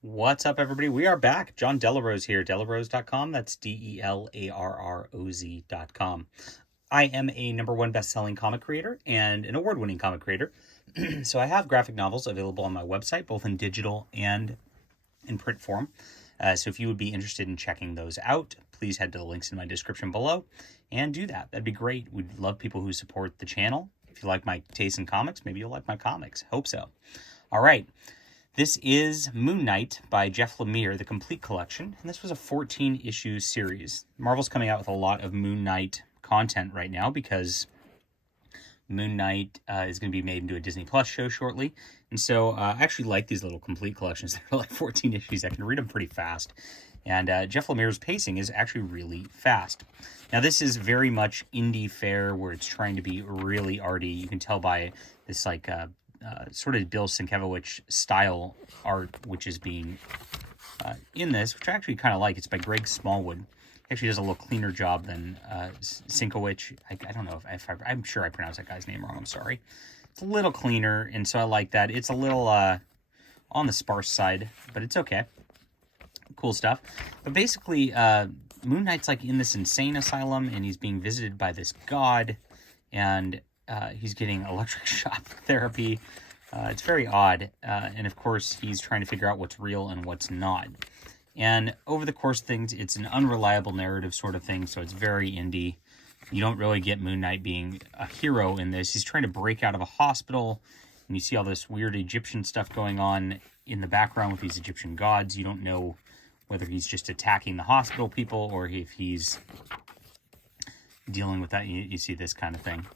What's up, everybody? We are back. John Delarose here, delarose.com. That's DELARROZ.com. I am a #1 best-selling comic creator and an award-winning comic creator. So I have graphic novels available on my website, both in digital and in print form. So if you would be interested in checking those out, please head to the links in my description below and do that. That'd be great. We'd love people who support the channel. If you like my taste in comics, maybe you'll like my comics. Hope so. All right. This is Moon Knight by Jeff Lemire, the complete collection, and this was a 14-issue series. Marvel's coming out with a lot of Moon Knight content right now because Moon Knight is going to be made into a Disney Plus show shortly, and so I actually like these little complete collections. They're like 14 issues. I can read them pretty fast, and Jeff Lemire's pacing is actually really fast. Now, this is very much indie fare where it's trying to be really arty. You can tell by this sort of Bill Sienkiewicz style art, which is being in this, which I actually kind of like. It's by Greg Smallwood. He actually does a little cleaner job than Sienkiewicz. I don't know if I'm sure I pronounced that guy's name wrong. I'm sorry. It's a little cleaner, and so I like that. It's a little on the sparse side, but it's okay. Cool stuff. But basically, Moon Knight's like in this insane asylum, and he's being visited by this god, and he's getting electric shock therapy. It's very odd. And of course, he's trying to figure out what's real and what's not. And over the course of things, it's an unreliable narrative sort of thing, so it's very indie. You don't really get Moon Knight being a hero in this. He's trying to break out of a hospital, and you see all this weird Egyptian stuff going on in the background with these Egyptian gods. You don't know whether he's just attacking the hospital people or if he's dealing with that. You see this kind of thing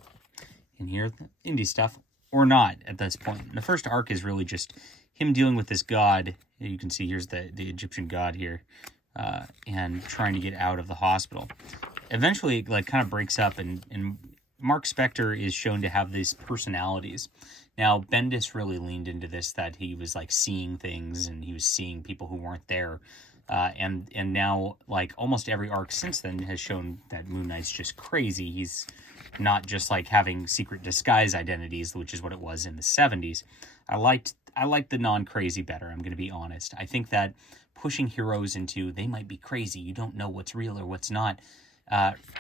in here, indie stuff, or not at this point. The first arc is really just him dealing with this god. You can see here's the Egyptian god here, and trying to get out of the hospital. Eventually, it like kind of breaks up, and Mark Spector is shown to have these personalities. Now, Bendis really leaned into this, that he was like seeing things, and he was seeing people who weren't there. And now, like, almost every arc since then has shown that Moon Knight's just crazy. He's not just like having secret disguise identities, which is what it was in the 70s. I liked the non-crazy better, I'm going to be honest. I think that pushing heroes into they might be crazy, you don't know what's real or what's not,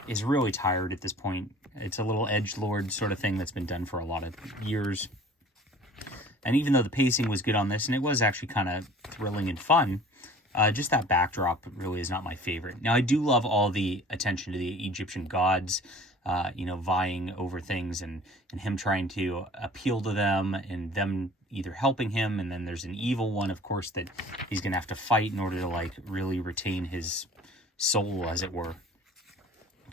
is really tired at this point. It's a little edgelord sort of thing that's been done for a lot of years. And even though the pacing was good on this, and it was actually kind of thrilling and fun, just that backdrop really is not my favorite. Now, I do love all the attention to the Egyptian gods, vying over things, and him trying to appeal to them, and them either helping him, and then there's an evil one, of course, that he's going to have to fight in order to, like, really retain his soul, as it were.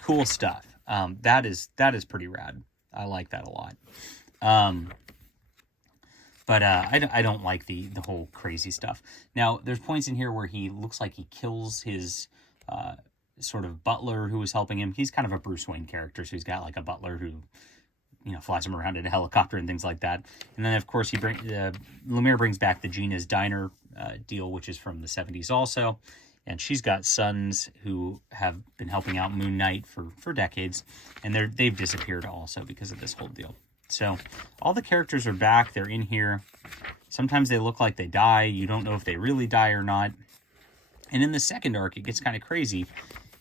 Cool stuff. That is pretty rad. I like that a lot. But I don't like the whole crazy stuff. Now, there's points in here where he looks like he kills his sort of butler who was helping him. He's kind of a Bruce Wayne character, so he's got like a butler who, flies him around in a helicopter and things like that. And then, of course, Lemire brings back the Gina's Diner deal, which is from the 70s also. And she's got sons who have been helping out Moon Knight for decades, and they've disappeared also because of this whole deal. So all the characters are back. They're in here. Sometimes they look like they die. You don't know if they really die or not. And in the second arc, it gets kind of crazy.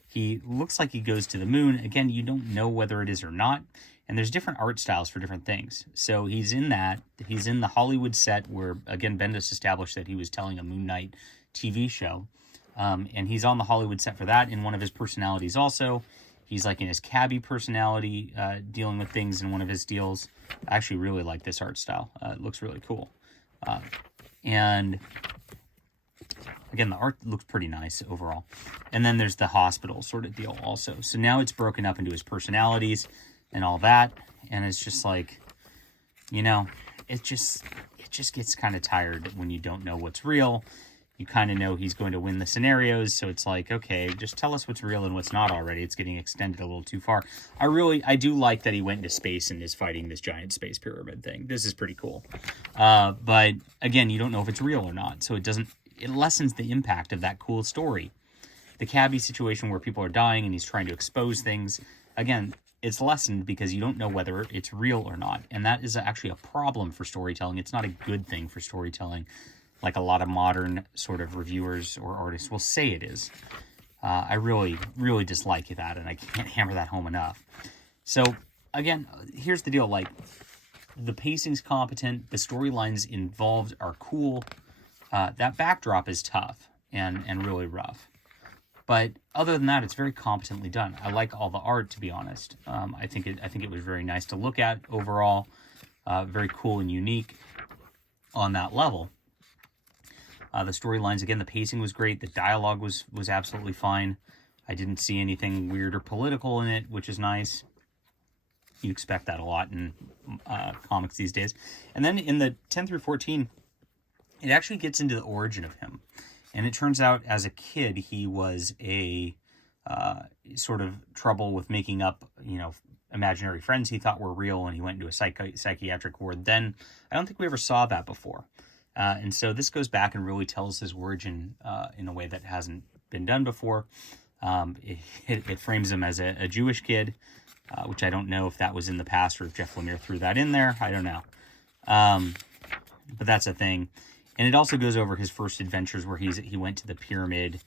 He looks like he goes to the moon. Again, you don't know whether it is or not. And there's different art styles for different things. So he's in that. He's in the Hollywood set where, again, Bendis established that he was telling a Moon Knight TV show. And he's on the Hollywood set for that. In one of his personalities also, he's like in his cabbie personality, dealing with things in one of his deals. I actually really like this art style. It looks really cool. And again, the art looks pretty nice overall. And then there's the hospital sort of deal also. So now it's broken up into his personalities and all that. And it's just like, it just gets kind of tired when you don't know what's real. You kind of know he's going to win the scenarios, so it's like, okay, just tell us what's real and what's not already. It's getting extended a little too far. I do like that he went into space and is fighting this giant space pyramid thing. This is pretty cool. But again, you don't know if it's real or not, so it lessens the impact of that cool story. The cabbie situation where people are dying and he's trying to expose things, again, it's lessened because you don't know whether it's real or not. And that is actually a problem for storytelling. It's not a good thing for storytelling. like a lot of modern sort of reviewers or artists will say it is. I really, really dislike that, and I can't hammer that home enough. So, again, here's the deal. Like, the pacing's competent, the storylines involved are cool. That backdrop is tough and really rough. But other than that, it's very competently done. I like all the art, to be honest. I think it was very nice to look at overall. Very cool and unique on that level. The storylines, again, the pacing was great. The dialogue was absolutely fine. I didn't see anything weird or political in it, which is nice. You expect that a lot in comics these days. And then in the 10 through 14, it actually gets into the origin of him. And it turns out as a kid, he was a sort of trouble with making up, imaginary friends he thought were real, and he went into a psychiatric ward. Then I don't think we ever saw that before. And so this goes back and really tells his origin in a way that hasn't been done before. It frames him as a Jewish kid, which I don't know if that was in the past or if Jeff Lemire threw that in there. I don't know. But that's a thing. And it also goes over his first adventures where he went to the pyramid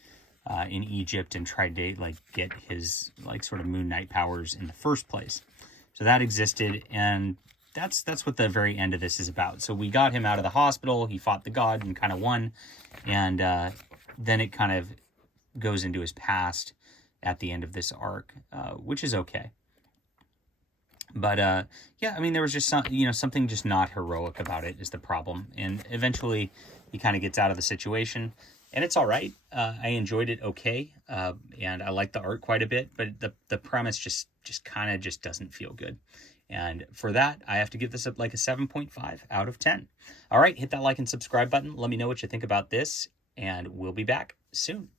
in Egypt and tried to get his sort of Moon Knight powers in the first place. So that existed, and that's what the very end of this is about. So we got him out of the hospital. He fought the god and kind of won, and then it kind of goes into his past at the end of this arc, which is okay. But yeah, I mean, there was just something just not heroic about it is the problem. And eventually he kind of gets out of the situation, and it's all right. I enjoyed it okay, and I like the art quite a bit, but the premise just kind of just doesn't feel good. And for that, I have to give this a 7.5 out of 10. All right, hit that like and subscribe button. Let me know what you think about this, and we'll be back soon.